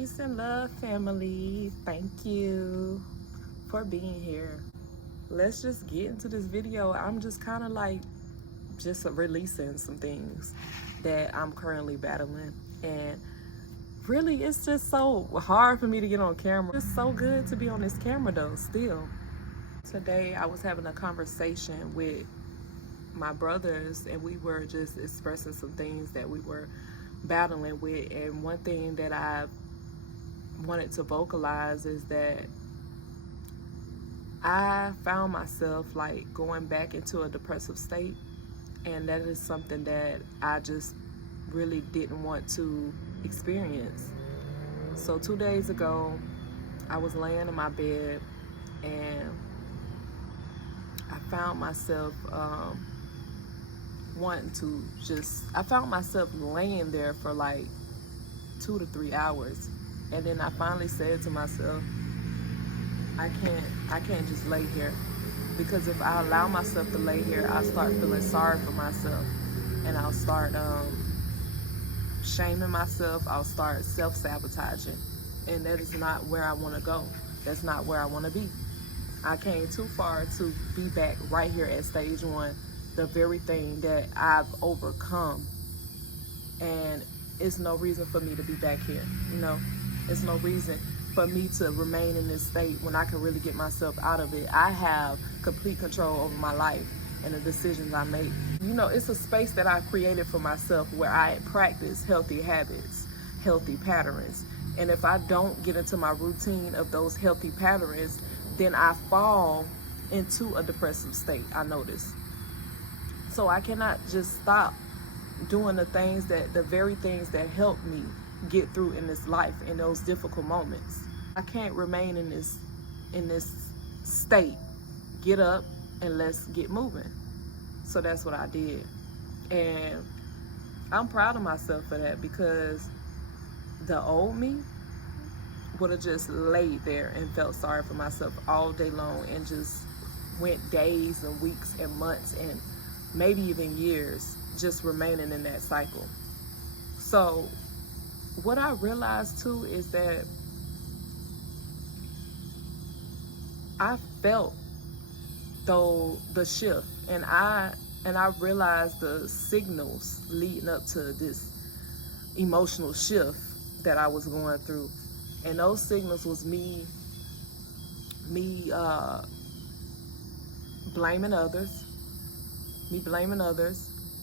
Peace and love, family. Thank you for being here. Let's just get into this video. I'm just kind of like just releasing some things that I'm currently battling. And really, it's just so hard for me to get on camera. It's so good to be on this camera though, still. Today, I was having a conversation with my brothers and we were just expressing some things that we were battling with. And one thing that I wanted to vocalize is that I found myself like going back into a depressive state, and that is something that I just really didn't want to experience. So 2 days ago, I was laying in my bed and I found myself I found myself laying there for like 2 to 3 hours. And then I finally said to myself, I can't just lay here, because if I allow myself to lay here, I'll start feeling sorry for myself, and I'll start shaming myself. I'll start self-sabotaging, and that is not where I want to go. That's not where I want to be. I came too far to be back right here at stage one, the very thing that I've overcome, and it's no reason for me to be back here, It's no reason for me to remain in this state when I can really get myself out of it. I have complete control over my life and the decisions I make. It's a space that I created for myself where I practice healthy habits, healthy patterns. And if I don't get into my routine of those healthy patterns, then I fall into a depressive state, I notice. So I cannot just stop doing the very things that help me get through in this life, in those difficult moments. I can't remain in this state. Get up and let's get moving. So that's what I did. And I'm proud of myself for that, because the old me would have just laid there and felt sorry for myself all day long and just went days and weeks and months and maybe even years just remaining in that cycle. So what I realized too is that I felt the shift, and I realized the signals leading up to this emotional shift that I was going through. And those signals was me blaming others,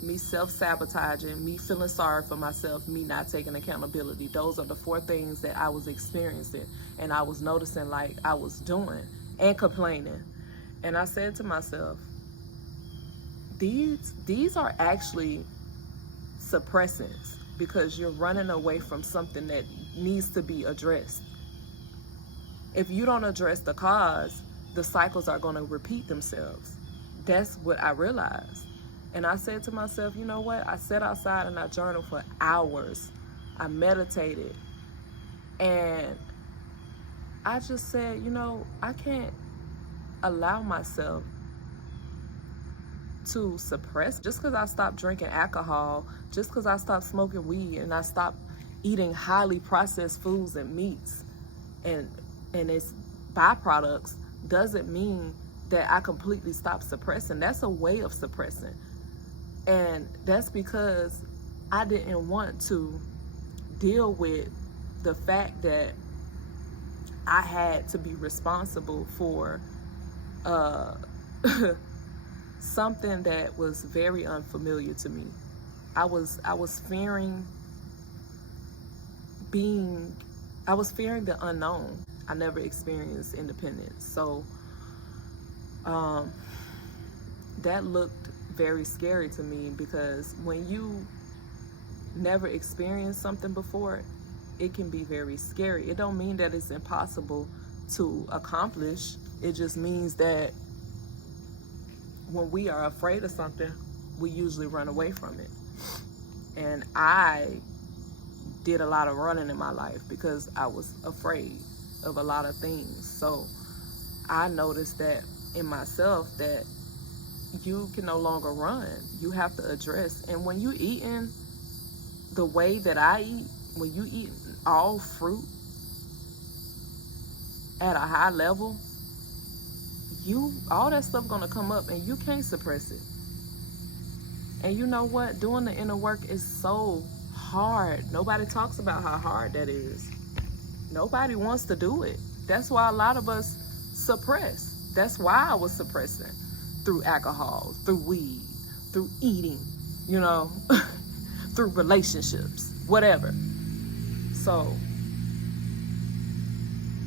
me self-sabotaging, me feeling sorry for myself, me not taking accountability. Those are the 4 things that I was experiencing, and I was noticing like I was doing and complaining. And I said to myself, these are actually suppressants, because you're running away from something that needs to be addressed. If you don't address the cause, the cycles are going to repeat themselves. That's what I realized. And I said to myself, you know what? I sat outside and I journaled for hours. I meditated. And I just said, I can't allow myself to suppress. Just because I stopped drinking alcohol, just because I stopped smoking weed, and I stopped eating highly processed foods and meats and its byproducts, doesn't mean that I completely stopped suppressing. That's a way of suppressing. And that's because I didn't want to deal with the fact that I had to be responsible for something that was very unfamiliar to me. I was fearing the unknown. I never experienced independence. So that looked very scary to me, because when you never experienced something before, it can be very scary. It don't mean that it's impossible to accomplish. It just means that when we are afraid of something, we usually run away from it. And I did a lot of running in my life because I was afraid of a lot of things. So I noticed that in myself that you can no longer run. You have to address. And when you eating the way that I eat, when you eat all fruit at a high level, all that stuff gonna come up and you can't suppress it. And you know what? Doing the inner work is so hard. Nobody talks about how hard that is. Nobody wants to do it. That's why a lot of us suppress. That's why I was suppressing through alcohol, through weed, through eating, through relationships, whatever. So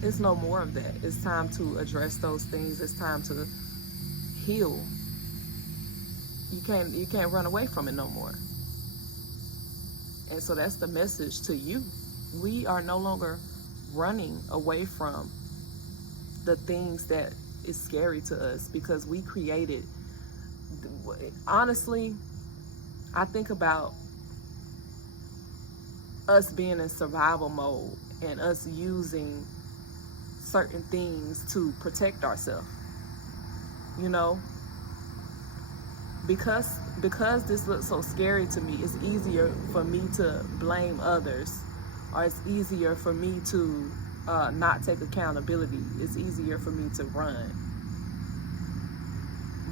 it's no more of that. It's time to address those things. It's time to heal. You can't run away from it no more. And so that's the message to you. We are no longer running away from the things that is scary to us, because we created. Honestly, I think about us being in survival mode and us using certain things to protect ourselves, because this looks so scary to me. It's easier for me to blame others, or it's easier for me to not take accountability. It's easier for me to run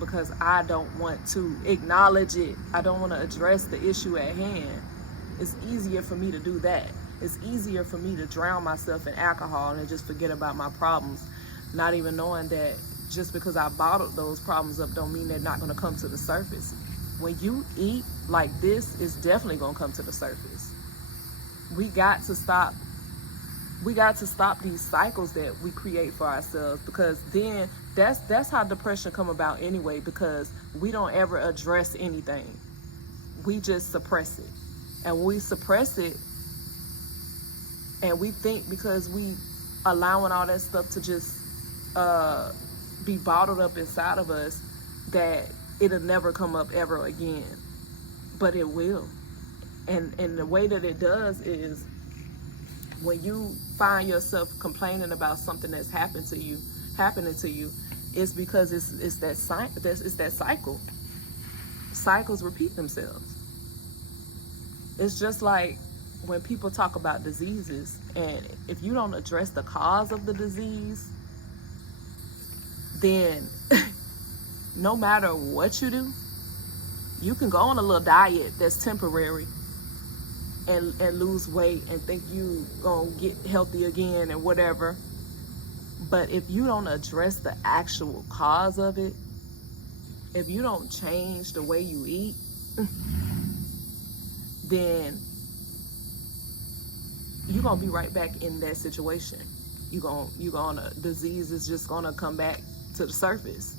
because I don't want to acknowledge it. I don't want to address the issue at hand. It's easier for me to do that. It's easier for me to drown myself in alcohol and just forget about my problems, not even knowing that just because I bottled those problems up don't mean they're not going to come to the surface. When you eat like this, it's definitely going to come to the surface. We got to stop these cycles that we create for ourselves, because then that's how depression come about anyway, because we don't ever address anything. We just suppress it. And when we suppress it, and we think because we allowing all that stuff to just be bottled up inside of us, that it'll never come up ever again. But it will. And the way that it does is when you find yourself complaining about something that's happening to you, it's because it's that cycle. Cycles repeat themselves. It's just like when people talk about diseases, and if you don't address the cause of the disease, then no matter what you do, you can go on a little diet that's temporary and lose weight and think you gonna get healthy again and whatever. But if you don't address the actual cause of it, if you don't change the way you eat, then you're gonna be right back in that situation. Disease is just gonna come back to the surface.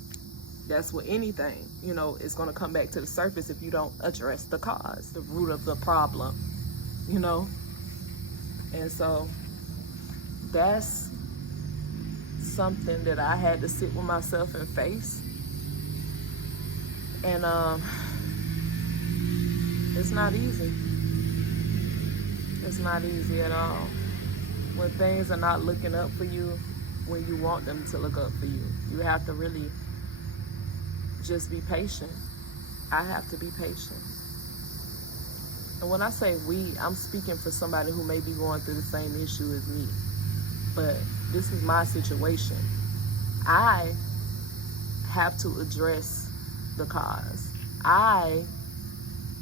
That's with anything, it's gonna come back to the surface if you don't address the cause, the root of the problem, And so that's something that I had to sit with myself and face. And it's not easy. It's not easy at all. When things are not looking up for you when you want them to look up for you, you have to really just be patient. I have to be patient. And when I say we, I'm speaking for somebody who may be going through the same issue as me. But this is my situation. I have to address the cause. I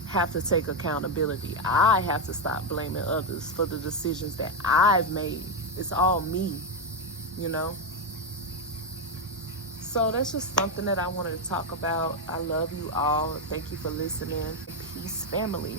have to take accountability. I have to stop blaming others for the decisions that I've made. It's all me, So that's just something that I wanted to talk about. I love you all. Thank you for listening. Peace, family.